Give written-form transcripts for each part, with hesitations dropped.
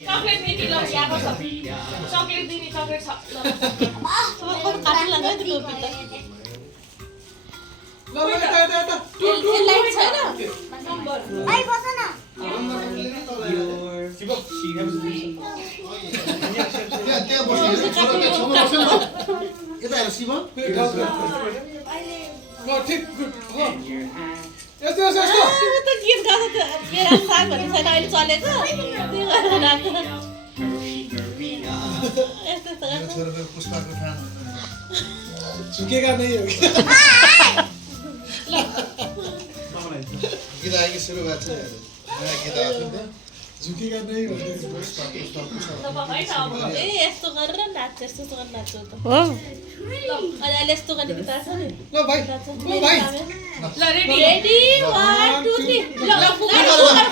Chocolate दिनी ल यहाँ छ चॉकलेट दिनी चॉकलेट छ ल अब काट्न लाग्यो नि टोपी त ल टु लाइट छैन नम्बर आई बस न शिव she has त्यहाँ बस्नु छोरा बस्नु यता हेर शिव ल ठिक गुड हो यस्तो यस्तो यस्तो त्यो त गीत गाउँछ त मेरा साग भन्ने छैन अहिले चलेको त्यो गरेर राख्छ यस्तो त छोराको पुष्पाको फ्यान झुकेगा नहीं हो गीत आएकी सुरु भएको छ नयाँ गीत आएको छ झुकेगा नहीं हो ए यस्तो गरेर नाच्छ यस्तो गरेर नाच्छ त हो अहिले यस्तो गर्ने गीत आछ नि ल भाइ ल रेडी रेडी 1 2 3 ल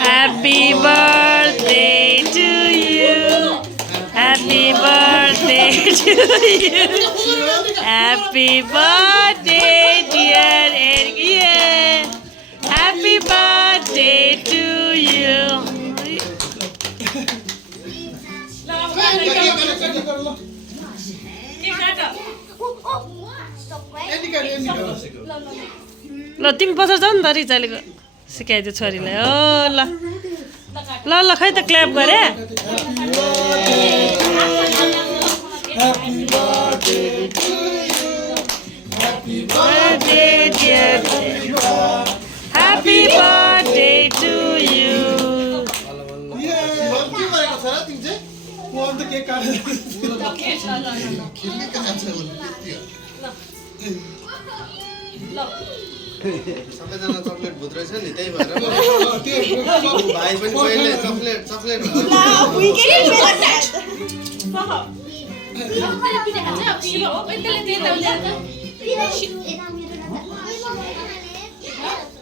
Happy birthday to you. Happy birthday to you. Happy birthday, dear Ergie. Happy birthday to you. ल तिमी बजार जाऊ नि त रिचाले सिकाइदियो छोरीलाई हो ल ल ल खै त क्ल्याप गरे Happy birthday to you. के गरेको छ र तिमी चाहिँ म अन्त केक काटेर खेल्ने कहाँ छ सबैजना चक्लेट भुत रहेछ नि त्यही भएर भाइ पनि पहिले चक्लेट चक्लेट ल